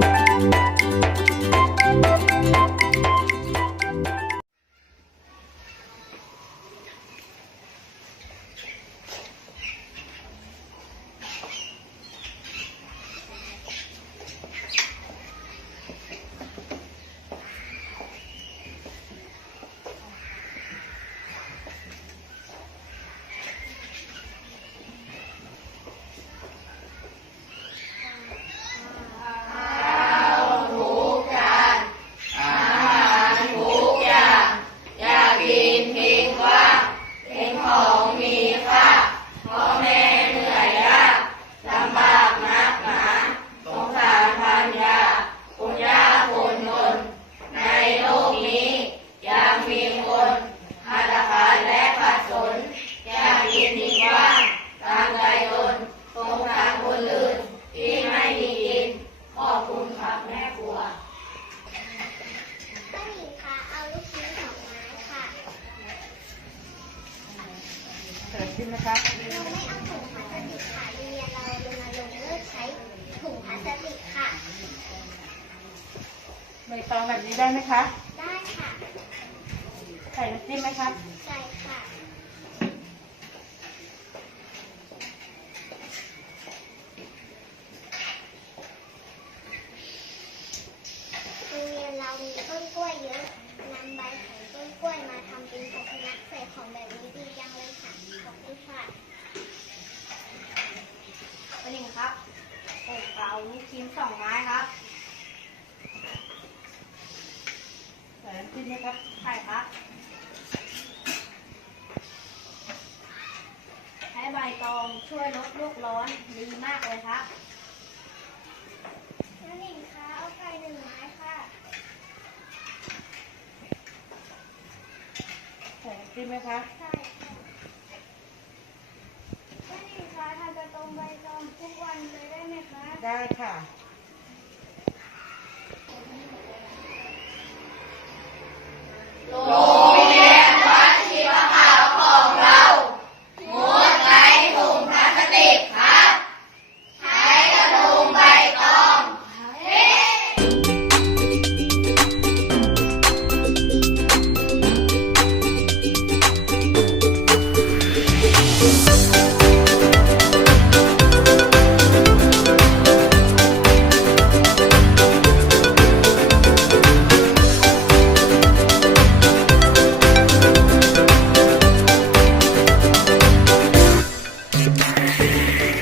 ป้า เกิดขึ้นนะครับเราไม่เอาถุงพลาสติกค่ะโรงเรียนเรารณรงค์เลิกใช้ถุงพลาสติกค่ะ ใบตองแบบนี้ได้ไหมคะ ได้ค่ะ ใส่น้ำจิ้มไหมครับใส่ค่ะ โรงเรียนเรามีต้นกล้วยเยอะนำใบของต้นกล้วยมาทำเป็นภาชนะใส่ของแบบนี้ดีจังเลยค่ะ ขอบคุณค่ะป้าหนิงครับผมเอา ลูกชิ้นสองไม้ครับใส่น้ำจิ้มไหมครับใช่ครับ ใช้ใบตองช่วยลดโลกร้อนดีมากเลยครับน้าหนิงคะเอาไก่หนึ่งไม้ค่ะใส่น้ำจิ้มไหมคะใช่ค่ะน้าหนิงคะทานกระตรงใบตองทุกวันเลย ได้ไหมคะ ได้ค่ะ ข